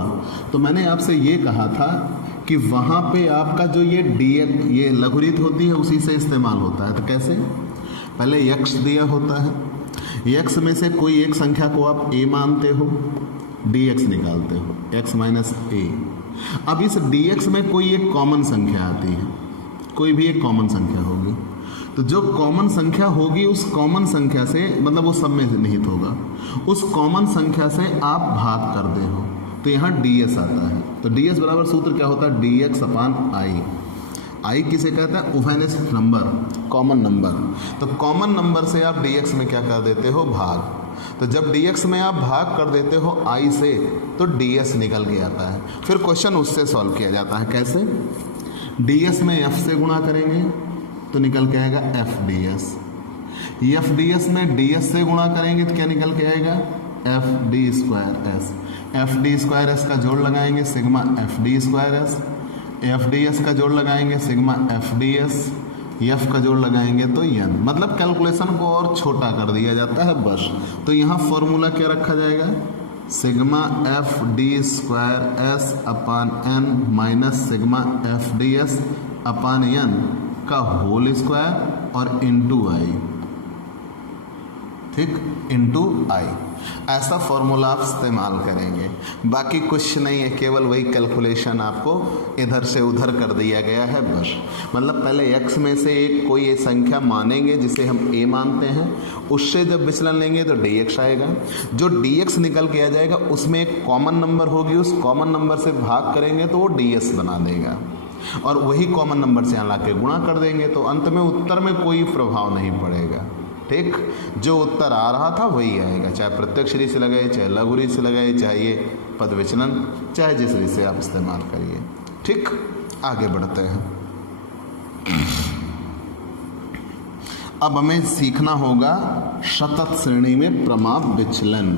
तो मैंने आपसे ये कहा था कि वहाँ पे आपका जो ये dx, ये लघु रीति होती है, उसी से इस्तेमाल होता है। तो कैसे, पहले x दिया होता है, x में से कोई एक संख्या को आप a मानते हो, dx निकालते हो, x माइनस a। अब इस dx में कोई एक कॉमन संख्या आती है, कोई भी एक कॉमन संख्या होगी, तो जो कॉमन संख्या होगी उस कॉमन संख्या से, मतलब वो सब में निहित होगा, उस कॉमन संख्या से आप भाग करते हो, तो यहाँ ds आता है। तो ds बराबर सूत्र क्या होता है, dx अपान i। i किसे कहता है, उभयनिष्ठ नंबर, कॉमन नंबर। तो कॉमन नंबर से आप dx में क्या कर देते हो, भाग। तो जब dx में आप भाग कर देते हो i से तो ds निकल के आता है। फिर क्वेश्चन उससे सॉल्व किया जाता है, कैसे, ds में f से गुणा करेंगे तो निकल के आएगा f ds। f ds में ds से गुणा करेंगे तो क्या निकल के आएगा, f d square s। f d square s का जोड़ लगाएंगे sigma f d square s। f ds का जोड़ लगाएंगे सिग्मा f ds। f का जोड़ लगाएंगे तो n। मतलब कैलकुलेशन को और छोटा कर दिया जाता है बस। तो यहाँ फॉर्मूला क्या रखा जाएगा, sigma f d square s अपान n minus sigma f ds अपान n का होल स्क्वायर और इंटू आई। ठीक, इंटू आई, ऐसा फॉर्मूला आप इस्तेमाल करेंगे। बाकी कुछ नहीं है, केवल वही कैलकुलेशन आपको इधर से उधर कर दिया गया है बस। मतलब पहले x में से एक कोई एक संख्या मानेंगे जिसे हम a मानते हैं, उससे जब विचलन लेंगे तो dx आएगा। जो dx निकल के आ जाएगा उसमें एक कॉमन नंबर होगी, उस कॉमन नंबर से भाग करेंगे तो वो ds बना देगा, और वही कॉमन नंबर से यहाँ ला के गुणा कर देंगे, तो अंत में उत्तर में कोई प्रभाव नहीं पड़ेगा। ठीक, जो उत्तर आ रहा था वही आएगा, चाहे प्रत्यक्ष रीति से लगाए, चाहे लघु रीति से लगाए, चाहे ये पद विचलन, चाहे जिस रीति से आप इस्तेमाल करिए। ठीक, आगे बढ़ते हैं। अब हमें सीखना होगा सतत श्रेणी में प्रमाप विचलन।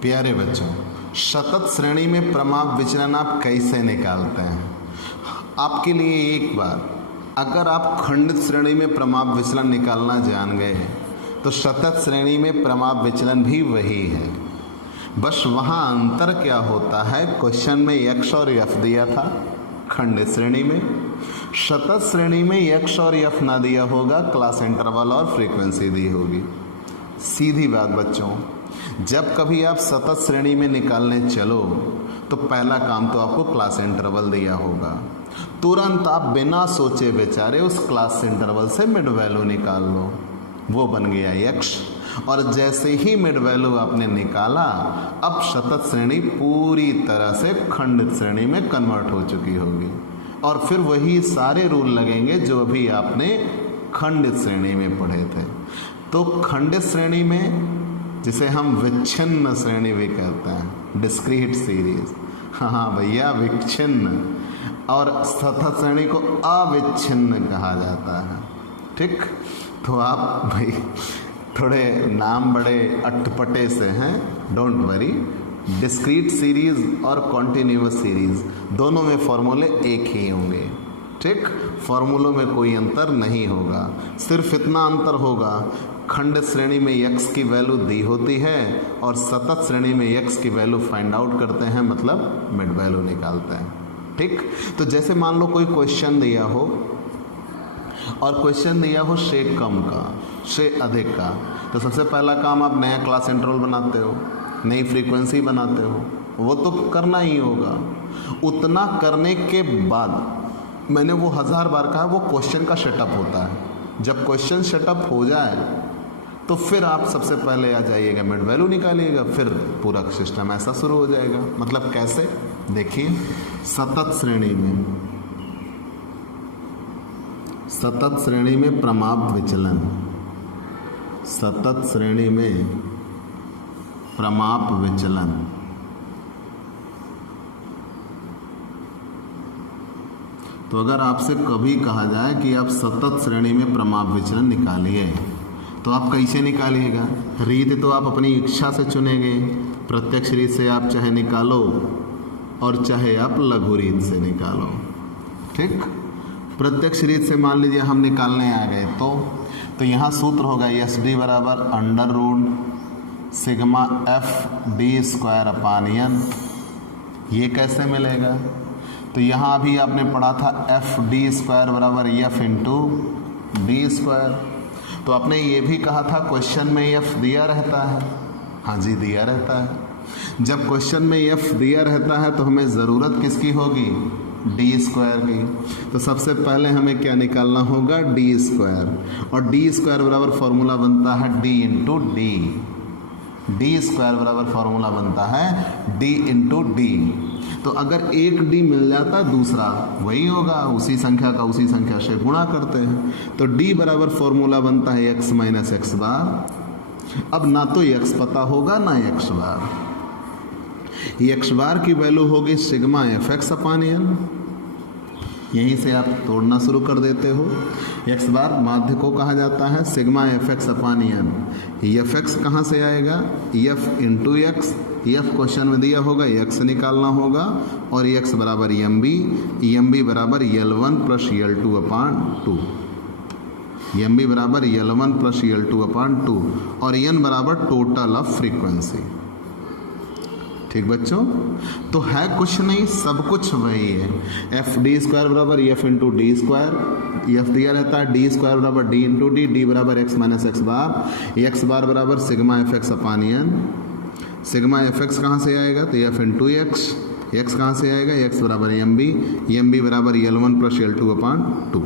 प्यारे बच्चों, सतत श्रेणी में प्रमाप विचलन आप कैसे निकालते हैं? आपके लिए एक बात, अगर आप खंडित श्रेणी में प्रमाप विचलन निकालना जान गए तो सतत श्रेणी में प्रमाप विचलन भी वही है, बस वहाँ अंतर क्या होता है, क्वेश्चन में x और f दिया था खंडित श्रेणी में, सतत श्रेणी में x और f ना दिया होगा, क्लास इंटरवल और फ्रीक्वेंसी दी होगी। सीधी बात बच्चों, जब कभी आप सतत श्रेणी में निकालने चलो तो पहला काम तो आपको क्लास इंटरवल दिया होगा, तुरंत आप बिना सोचे विचारे उस क्लास इंटरवल से मिड वैल्यू निकाल लो, वो बन गया x, और जैसे ही मिड वैल्यू आपने निकाला अब सतत श्रेणी पूरी तरह से खंडित श्रेणी में कन्वर्ट हो चुकी होगी, और फिर वही सारे रूल लगेंगे जो अभी आपने खंडित श्रेणी में पढ़े थे। तो खंडित श्रेणी में, जिसे हम विच्छिन्न श्रेणी भी कहते हैं, डिस्क्रीट सीरीज, हाँ भैया विच्छिन्न, और सतत श्रेणी को अविच्छिन्न कहा जाता है। ठीक, तो आप भाई थोड़े नाम बड़े अटपटे से हैं, डोंट वरी, डिस्क्रीट सीरीज और कॉन्टिन्यूअस सीरीज दोनों में फॉर्मूले एक ही होंगे। ठीक, फॉर्मूलों में कोई अंतर नहीं होगा, सिर्फ इतना अंतर होगा, खंडित श्रेणी में x की वैल्यू दी होती है और सतत श्रेणी में x की वैल्यू फाइंड आउट करते हैं, मतलब मिड वैल्यू निकालते हैं। ठीक, तो जैसे मान लो कोई क्वेश्चन दिया हो और क्वेश्चन दिया हो से कम का, से अधिक का, तो सबसे पहला काम आप नया क्लास इंटरवल बनाते हो, नई फ्रीक्वेंसी बनाते हो, वो तो करना ही होगा। उतना करने के बाद मैंने वो 1000 बार कहा, वो क्वेश्चन का सेटअप होता है। जब क्वेश्चन सेटअप हो जाए तो फिर आप सबसे पहले आ जाइएगा, मिड वैल्यू निकालिएगा, फिर पूरा सिस्टम ऐसा शुरू हो जाएगा। मतलब कैसे, देखिए, सतत श्रेणी में प्रमाप विचलन, सतत श्रेणी में प्रमाप विचलन, तो अगर आपसे कभी कहा जाए कि आप सतत श्रेणी में प्रमाप विचलन निकालिए तो आप कैसे निकालिएगा? रीत तो आप अपनी इच्छा से चुनेंगे, प्रत्यक्ष रीत से आप चाहे निकालो और चाहे आप लघु रीत से निकालो। ठीक, प्रत्यक्ष रीत से मान लीजिए हम निकालने आ गए तो यहाँ सूत्र होगा एस डी बराबर under root sigma F D square upon N. ये कैसे मिलेगा? तो यहाँ अभी आपने पढ़ा था एफ डी स्क्वायर बराबर एफ इंटू डी स्क्वायर, तो आपने ये भी कहा था क्वेश्चन में एफ दिया रहता है। हाँ जी, दिया रहता है। जब क्वेश्चन में एफ दिया रहता है तो हमें ज़रूरत किसकी होगी? डी स्क्वायर की। तो सबसे पहले हमें क्या निकालना होगा? डी स्क्वायर, और डी स्क्वायर बराबर फॉर्मूला बनता है D into D. D square बराबर फॉर्मूला बनता है डी इंटू डी। तो अगर एक डी मिल जाता दूसरा वही होगा, उसी संख्या का उसी संख्या से गुणा करते हैं। तो डी बराबर फॉर्मूला बनता है एक्स माइनस एक्स बार। अब ना तो एक्स पता होगा ना एक्स बार, एक्स बार की वैल्यू होगी sigma F x upon N. यहीं से आप तोड़ना शुरू कर देते हो। एक्स बार माध्य को कहा जाता है sigma F x upon N. F x कहाँ से आएगा? F into x. F question में दिया होगा, एक्स निकालना होगा, और एक्स बराबर एम बी बराबर L one plus L two upon two. M B बराबर L one plus L two upon two, और एन बराबर टोटल ऑफ फ्रीक्वेंसी। ठीक बच्चों, तो है कुछ नहीं, सब कुछ वही है। एफ डी स्क्वायर बराबर F into D square, F दिया रहता है, डी स्क्वायर बराबर डी इंटू डी, डी बराबर एक्स माइनस एक्स बार, एक्स बार बराबर sigma F x upon N. Sigma F x कहाँ से आएगा? तो एफ इंटू एक्स। एक्स कहाँ से आएगा? एक्स बराबर एम बी बराबर L one plus L two upon two,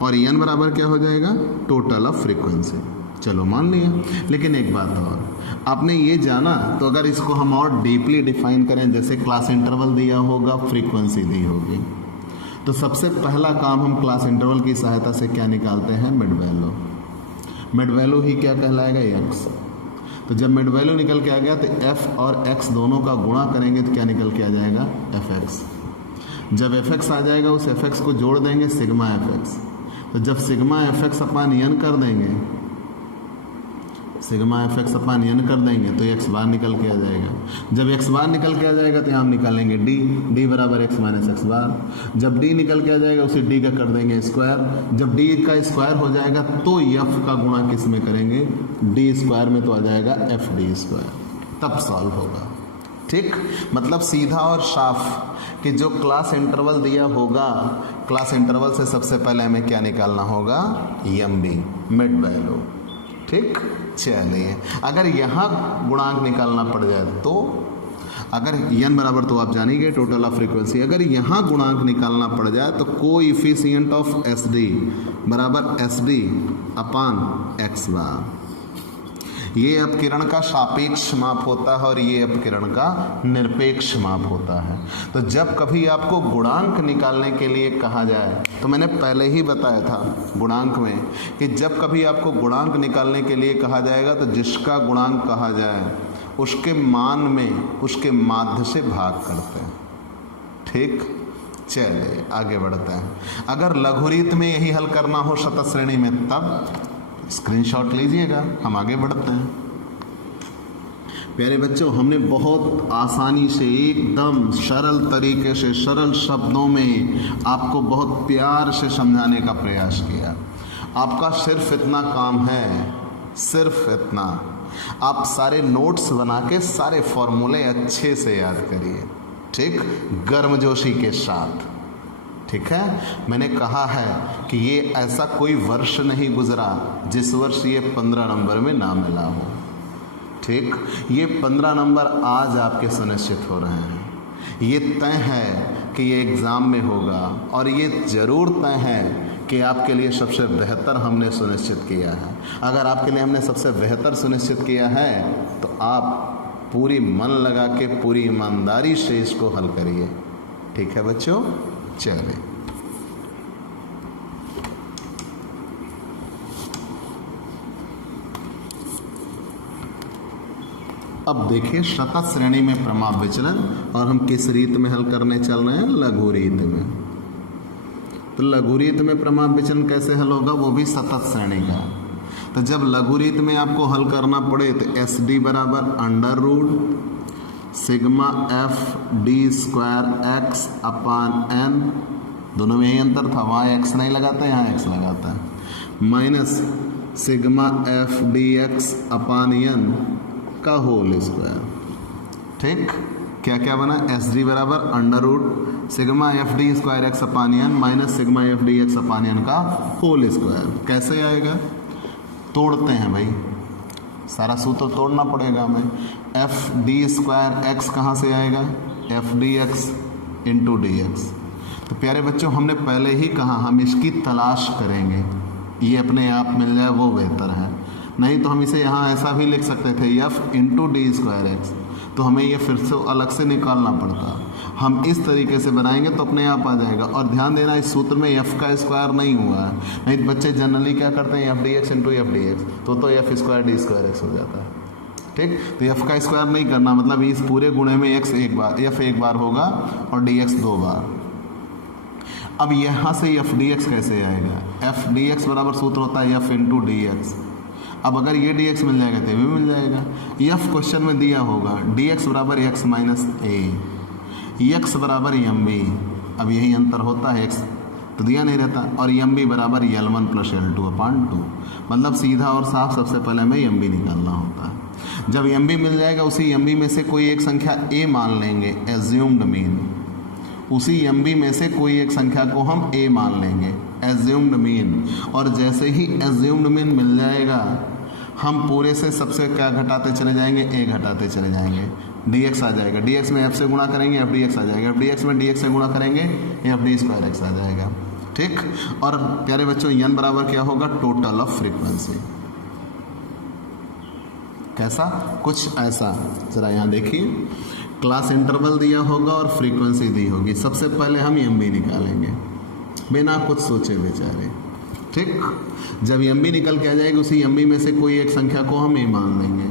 और एन बराबर क्या हो जाएगा? Total of frequency. चलो मान लिया। लेकिन एक बात और, आपने ये जाना, तो अगर इसको हम और डीपली डिफाइन करें, जैसे क्लास इंटरवल दिया होगा, फ्रीक्वेंसी दी होगी, तो सबसे पहला काम हम क्लास इंटरवल की सहायता से क्या निकालते हैं? Mid value. मिड वैल्यू ही क्या कहलाएगा, एक्स। तो जब मिड वैल्यू निकल के आ गया तो एफ और एक्स दोनों का गुणा करेंगे तो क्या निकल के आ जाएगा, एफ एक्स। जब एफ एक्स आ जाएगा उस एफ एक्स को जोड़ देंगे सिग्मा एफ एक्स। तो जब sigma F x upon N कर देंगे, sigma F x upon N कर देंगे तो एक्स बार निकल के आ जाएगा। जब एक्स बार निकल के आ जाएगा तो हम निकालेंगे डी, डी बराबर एक्स माइनस एक्स बार। जब डी निकल के आ जाएगा उसे डी का कर देंगे स्क्वायर। जब डी का स्क्वायर हो जाएगा तो एफ का गुणा किस में करेंगे, डी स्क्वायर में, तो आ जाएगा एफ डी स्क्वायर, तब सॉल्व होगा। ठीक, मतलब सीधा और साफ कि जो क्लास इंटरवल दिया होगा, क्लास इंटरवल से सबसे पहले हमें क्या निकालना होगा, एम बी, मिड वैल्यू। ठीक, चलिए अगर यहाँ गुणांक निकालना पड़ जाए तो, अगर एन बराबर तो आप जान ही गए टोटल ऑफ फ्रीक्वेंसी, अगर यहाँ गुणांक निकालना पड़ जाए तो कोएफिशिएंट ऑफ एस डी बराबर एस डी अपान एक्स बार। ये अपकिरण का सापेक्ष माप होता है और ये अपकिरण का निरपेक्ष माप होता है। तो जब कभी आपको गुणांक निकालने के लिए कहा जाए, तो मैंने पहले ही बताया था गुणांक में कि जब कभी आपको गुणांक निकालने के लिए कहा जाएगा तो जिसका गुणांक कहा जाए उसके मान में उसके माध्य से भाग करते हैं। ठीक, चलिए आगे बढ़ते हैं। अगर लघुरीत में यही हल करना हो शतः श्रेणी में तब स्क्रीनशॉट लीजिएगा, हम आगे बढ़ते हैं। प्यारे बच्चों, हमने बहुत आसानी से एकदम सरल तरीके से सरल शब्दों में आपको बहुत प्यार से समझाने का प्रयास किया। आपका सिर्फ इतना काम है, सिर्फ इतना, आप सारे नोट्स बना के सारे फॉर्मूले अच्छे से याद करिए। ठीक, गर्मजोशी के साथ। ठीक है, मैंने कहा है कि ये ऐसा कोई वर्ष नहीं गुजरा जिस वर्ष ये 15 नंबर में ना मिला हो। ठीक, ये 15 नंबर आज आपके सुनिश्चित हो रहे हैं। ये तय है कि ये एग्ज़ाम में होगा और ये ज़रूर तय है कि आपके लिए सबसे बेहतर हमने सुनिश्चित किया है। अगर आपके लिए हमने सबसे बेहतर सुनिश्चित किया है तो आप पूरी मन लगा के पूरी ईमानदारी से इसको हल करिए। ठीक है बच्चों, चलिए अब देखिए शतः श्रेणी में प्रमाप विचलन, और हम किस रीत में हल करने चल रहे हैं, लघु रीत में। तो लघु रीत में प्रमाप विचलन कैसे हल होगा, वो भी शतः श्रेणी का। तो जब लघु रीत में आपको हल करना पड़े तो एस डी बराबर under root sigma F D square X upon N, दोनों में यही अंतर था, वहाँ एक्स नहीं लगाता, यहाँ एक्स लगाता है, minus sigma F D X upon N का होल स्क्वायर। ठीक, क्या क्या बना, एस डी बराबर under root sigma F D square X upon N minus sigma F D X upon N का होल स्क्वायर। कैसे आएगा, तोड़ते हैं भाई, सारा सूत्र तोड़ना पड़ेगा हमें। एफ डी स्क्वायर एक्स कहाँ से आएगा, F D X into D X. तो प्यारे बच्चों, हमने पहले ही कहा हम इसकी तलाश करेंगे, ये अपने आप मिल जाए वो बेहतर है। नहीं तो हम इसे यहाँ ऐसा भी लिख सकते थे F into D square x, तो हमें ये फिर से अलग से निकालना पड़ता। हम इस तरीके से बनाएंगे तो अपने आप आ जाएगा। और ध्यान देना, इस सूत्र में एफ का स्क्वायर नहीं हुआ है, नहीं तो बच्चे जनरली क्या करते हैं F D X into F D X, तो F square D square X हो जाता है। ठीक, तो एफ का स्क्वायर नहीं करना, मतलब इस पूरे गुणे में एक्स एक बार, एफ एक बार होगा और डी एक्स 2 बार। अब यहाँ से एफ डी एक्स कैसे आएगा, एफ डी एक्स बराबर सूत्र होता है एफ इंटू डी एक्स। अब अगर ये डी एक्स मिल जाएगा तो भी मिल जाएगा। एफ क्वेश्चन में दिया होगा डी एक्स बराबर एक्स माइनस ए, एक्स बराबर एम बी। अब यही अंतर होता है, एक्स तो दिया नहीं रहता, और एम बी बराबर L1 प्लस L2 अपान 2। मतलब सीधा और साफ सबसे पहले हमें एम बी निकालना होता है। जब एम बी मिल जाएगा उसी एम बी में से कोई एक संख्या ए मान लेंगे, एज्यूम्ड मीन। उसी एम बी में से कोई एक संख्या को हम ए मान लेंगे, एज्यूम्ड मीन। और जैसे ही एज्यूम्ड मीन मिल जाएगा हम पूरे से सबसे क्या घटाते चले जाएंगे, ए घटाते चले जाएंगे, डी एक्स आ जाएगा। डी एक्स में एफ से गुणा करेंगे एफ डी एक्स आ जाएगा, एफ डी एक्स में डी एक्स से गुणा करेंगे एफ डी स्क्वायर एक्स आ जाएगा। ठीक, और प्यारे बच्चों एन बराबर क्या होगा, टोटल ऑफ फ्रीक्वेंसी। कैसा, कुछ ऐसा, जरा यहाँ देखिए, क्लास इंटरवल दिया होगा और फ्रीक्वेंसी दी होगी। सबसे पहले हम एम बी निकालेंगे बिना कुछ सोचे विचारे। ठीक। जब एम बी निकल के आ जाएगी उसी एम बी में से कोई एक संख्या को हम ए मान लेंगे।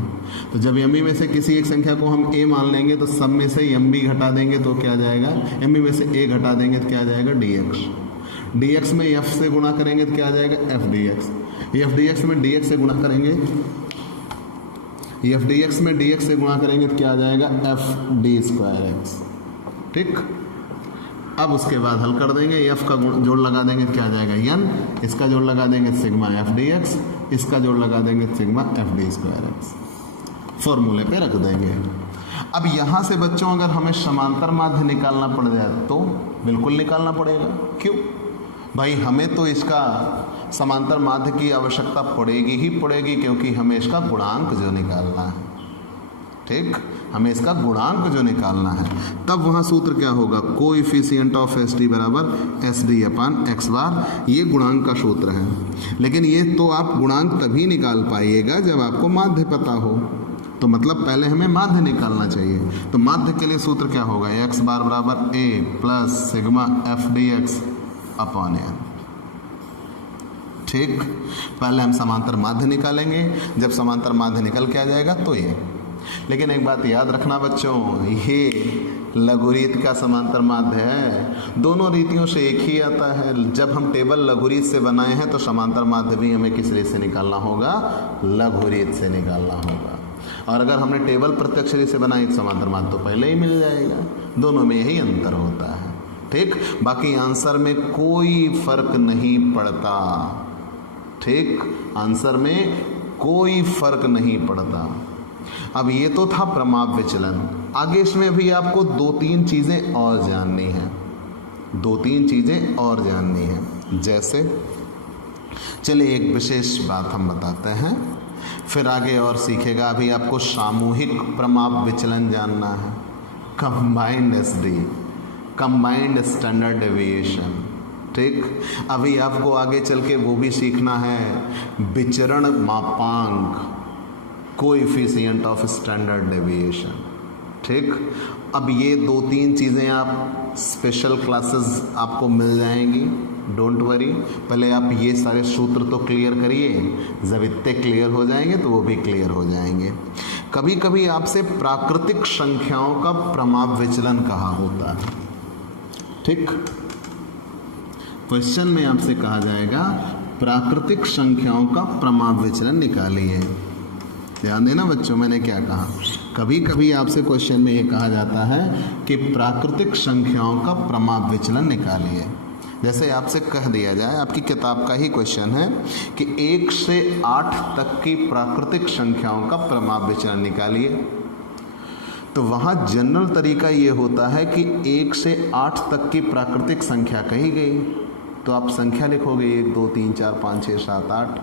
तो जब एम बी में से किसी एक संख्या को हम ए मान लेंगे तो सब में से एम बी घटा देंगे तो क्या आ जाएगा, एम बी में से ए घटा देंगे तो क्या आ जाएगा, डी एक्स। डी एक्स में एफ से गुणा करेंगे तो क्या आ जाएगा, F D X. F D x में डी एक्स से गुणा करेंगे, एफ डी एक्स में डी एक्स से गुणा करेंगे तो क्या आ जाएगा, एफ डी स्क्वायर एक्स। ठीक। अब उसके बाद हल कर देंगे, एफ का जोड़ लगा देंगे तो क्या आ जाएगा, एन। इसका जोड़ लगा देंगे सिग्मा एफ डी एक्स, इसका जोड़ लगा देंगे sigma F D square x. फॉर्मूले पे रख देंगे। अब यहाँ से बच्चों अगर हमें समांतर माध्य निकालना पड़ जाए तो बिल्कुल निकालना पड़ेगा। क्यों भाई, हमें तो इसका समांतर माध्य की आवश्यकता पड़ेगी ही पड़ेगी, क्योंकि हमें इसका गुणांक जो निकालना है। ठीक, हमें इसका गुणांक जो निकालना है। तब वहाँ सूत्र क्या होगा, कोएफिशिएंट ऑफ एस डी बराबर एस डी अपान एक्स बार। ये गुणांक का सूत्र है। लेकिन ये तो आप गुणांक तभी निकाल पाइएगा जब आपको माध्य पता हो। तो मतलब पहले हमें माध्य निकालना चाहिए। तो माध्य के लिए सूत्र क्या होगा, एक्स बार बराबर A plus sigma F D X upon N. ठीक, पहले हम समांतर माध्य निकालेंगे, जब समांतर माध्य निकल के आ जाएगा तो ये। लेकिन एक बात याद रखना बच्चों, ये लघुरीत का समांतर माध्य है, दोनों रीतियों से एक ही आता है। जब हम टेबल लघुरीत से बनाए हैं तो समांतर माध्य भी हमें किस रीत से निकालना होगा, लघुरीत से निकालना होगा। और अगर हमने टेबल प्रत्यक्ष रीत से बनाई तो समांतर माध्य तो पहले ही मिल जाएगा। दोनों में यही अंतर होता है। ठीक, बाकी आंसर में कोई फर्क नहीं पड़ता। ठीक, आंसर में कोई फर्क नहीं पड़ता। अब ये तो था प्रमाप विचलन। आगे इसमें भी आपको दो तीन चीजें और जाननी है, दो तीन चीजें और जाननी है। जैसे चलिए एक विशेष बात हम बताते हैं, फिर आगे और सीखेगा। अभी आपको सामूहिक प्रमाप विचलन जानना है, combined SD, combined standard deviation. ठीक, अभी आपको आगे चल के वो भी सीखना है, विचरण मापांक, कोएफिशिएंट ऑफ स्टैंडर्ड डेविएशन। ठीक, अब ये दो तीन चीज़ें आप स्पेशल क्लासेस आपको मिल जाएंगी, डोंट वरी। पहले आप ये सारे सूत्र तो क्लियर करिए, जब इतने क्लियर हो जाएंगे तो वो भी क्लियर हो जाएंगे। कभी कभी आपसे प्राकृतिक संख्याओं का प्रमाप विचलन कहा होता है। ठीक, क्वेश्चन में आपसे कहा जाएगा प्राकृतिक संख्याओं का प्रमाप विचलन निकालिए। ध्यान देना बच्चों, मैंने क्या कहा, कभी कभी आपसे क्वेश्चन में ये कहा जाता है कि प्राकृतिक संख्याओं का प्रमाप विचलन निकालिए। जैसे आपसे कह दिया जाए, आपकी किताब का ही क्वेश्चन है कि 1 से 8 तक की प्राकृतिक संख्याओं का प्रमाप विचलन निकालिए। तो वहाँ जनरल तरीका ये होता है कि 1 से 8 तक की प्राकृतिक संख्या कही गई तो आप संख्या लिखोगे 1 2 3 4 5 6 7 8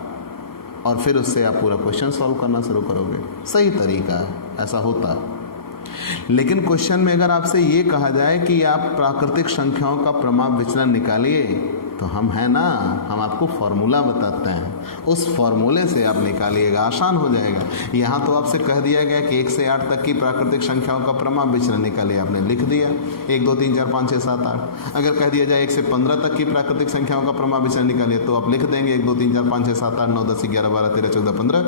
और फिर उससे आप पूरा क्वेश्चन सॉल्व करना शुरू करोगे। सही तरीका है, ऐसा होता है। लेकिन क्वेश्चन में अगर आपसे ये कहा जाए कि आप प्राकृतिक संख्याओं का प्रमाप विचलन निकालिए, तो हम हैं ना, हम आपको फॉर्मूला बताते हैं, उस फॉर्मूले से आप निकालिएगा, आसान हो जाएगा। यहाँ तो आपसे कह दिया गया कि 1 से 8 तक की प्राकृतिक संख्याओं का प्रमाप विचलन निकालिए, आपने लिख दिया 1 2 3 4 5 6 7 8। अगर कह दिया जाए 1 से 15 तक की प्राकृतिक संख्याओं का प्रमाप विचलन निकालिए, तो आप लिख देंगे 1 2 3 4 5 6 7 8 9 10 11 12 13 14 15,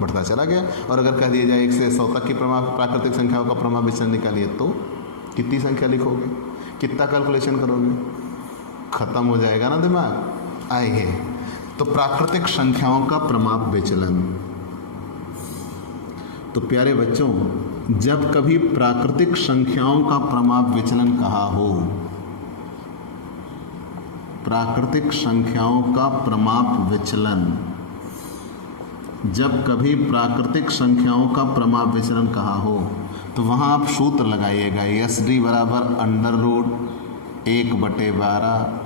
बढ़ता चला गया। और अगर कह दिया जाए 1 से 100 तक की प्राकृतिक संख्याओं का प्रमाप विचलन निकालिए, तो कितनी संख्या लिखोगे, कितना कैलकुलेशन करोगे, खत्म हो जाएगा ना दिमाग। आइए, तो प्राकृतिक संख्याओं का प्रमाप विचलन। तो प्यारे बच्चों, जब कभी प्राकृतिक संख्याओं का प्रमाप विचलन कहा हो, प्राकृतिक संख्याओं का प्रमाप विचलन, जब कभी प्राकृतिक संख्याओं का प्रमाप विचलन कहा हो, तो वहाँ आप सूत्र लगाइएगा, एस डी बराबर under root 1/12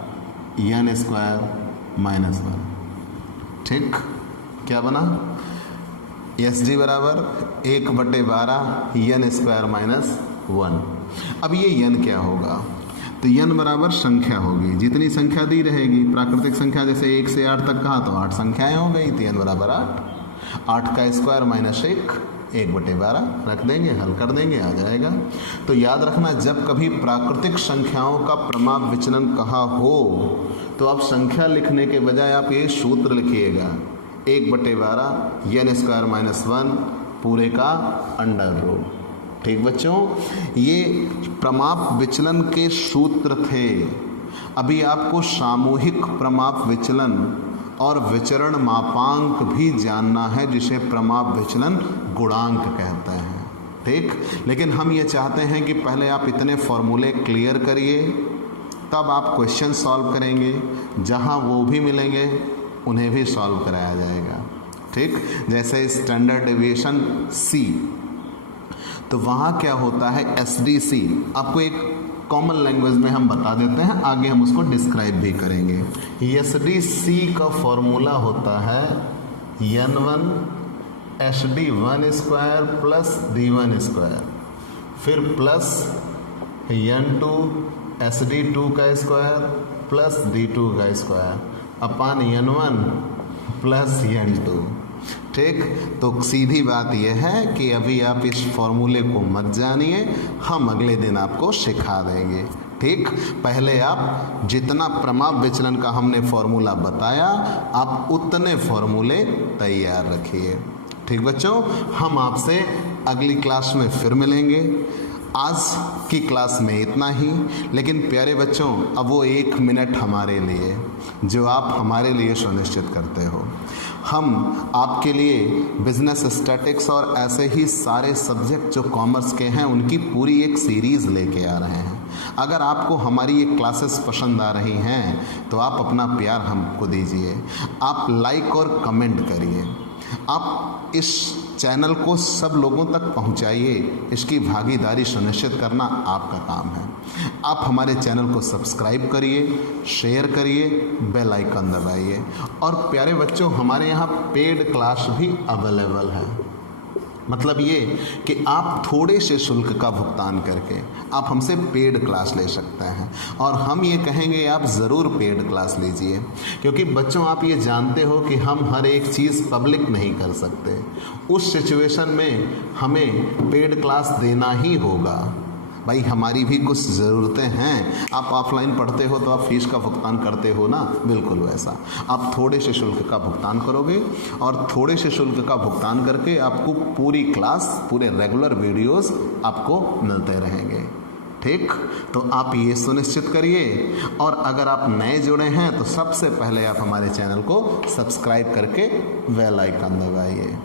n square minus 1। ठीक, क्या बना, एस डी बराबर 1/12 n स्क्वायर माइनस 1। अब ये n क्या होगा, तो n बराबर संख्या होगी, जितनी संख्या दी रहेगी प्राकृतिक संख्या, जैसे 1 से 8 तक कहा तो 8 संख्याएं हो गई, तो n बराबर 8। 8 का स्क्वायर माइनस 1/12 रख देंगे, हल कर देंगे, आ जाएगा। तो याद रखना, जब कभी प्राकृतिक संख्याओं का प्रमाप विचलन कहा हो तो आप संख्या लिखने के बजाय आप ये सूत्र लिखिएगा, 1/12 n² - 1 पूरे का अंडर रूट। ठीक बच्चों, ये प्रमाप विचलन के सूत्र थे। अभी आपको सामूहिक प्रमाप विचलन और विचरण मापांक भी जानना है, जिसे प्रमाप विचलन गुणांक कहते हैं। ठीक, लेकिन हम ये चाहते हैं कि पहले आप इतने फॉर्मूले क्लियर करिए, तब आप क्वेश्चन सॉल्व करेंगे, जहाँ वो भी मिलेंगे उन्हें भी सॉल्व कराया जाएगा। ठीक, जैसे स्टैंडर्ड डेविएशन C, तो वहाँ क्या होता है SDC, आपको एक कॉमन लैंग्वेज में हम बता देते हैं, आगे हम उसको डिस्क्राइब भी करेंगे। SDC का फॉर्मूला होता है N1 SD1² प्लस D1², फिर plus N2 SD2² plus D2² अपान N1 प्लस N2। ठीक, तो सीधी बात यह है कि अभी आप इस फॉर्मूले को मत जानिए, हम अगले दिन आपको सिखा देंगे। ठीक, पहले आप जितना प्रमाप विचलन का हमने फॉर्मूला बताया, आप उतने फॉर्मूले तैयार रखिए। ठीक बच्चों, हम आपसे अगली क्लास में फिर मिलेंगे। आज की क्लास में इतना ही, लेकिन प्यारे बच्चों, अब वो 1 मिनट हमारे लिए जो आप हमारे लिए सुनिश्चित करते हो। हम आपके लिए बिजनेस स्टैटिक्स और ऐसे ही सारे सब्जेक्ट जो कॉमर्स के हैं उनकी पूरी एक सीरीज़ लेके आ रहे हैं। अगर आपको हमारी ये क्लासेस पसंद आ रही हैं तो आप अपना प्यार हमको दीजिए, आप लाइक और कमेंट करिए, आप इस चैनल को सब लोगों तक पहुंचाइए। इसकी भागीदारी सुनिश्चित करना आपका काम है। आप हमारे चैनल को सब्सक्राइब करिए, शेयर करिए, बेल आइकन दबाइए। और प्यारे बच्चों, हमारे यहाँ पेड क्लास भी अवेलेबल है। मतलब ये कि आप थोड़े से शुल्क का भुगतान करके आप हमसे पेड क्लास ले सकते हैं, और हम ये कहेंगे आप ज़रूर पेड क्लास लीजिए, क्योंकि बच्चों आप ये जानते हो कि हम हर एक चीज़ पब्लिक नहीं कर सकते। उस सिचुएशन में हमें पेड क्लास देना ही होगा। भाई, हमारी भी कुछ ज़रूरतें हैं। आप ऑफलाइन पढ़ते हो तो आप फीस का भुगतान करते हो ना, बिल्कुल वैसा आप थोड़े से शुल्क का भुगतान करोगे, और थोड़े से शुल्क का भुगतान करके आपको पूरी क्लास, पूरे रेगुलर वीडियोस आपको मिलते रहेंगे। ठीक, तो आप ये सुनिश्चित करिए, और अगर आप नए जुड़े हैं तो सबसे पहले आप हमारे चैनल को सब्सक्राइब करके बेल आइकन दबाइए।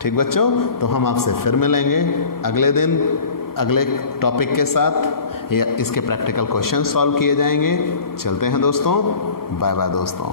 ठीक बच्चों, तो हम आपसे फिर मिलेंगे अगले दिन अगले टॉपिक के साथ। या इसके प्रैक्टिकल क्वेश्चन सॉल्व किए जाएंगे। चलते हैं दोस्तों, बाय बाय दोस्तों।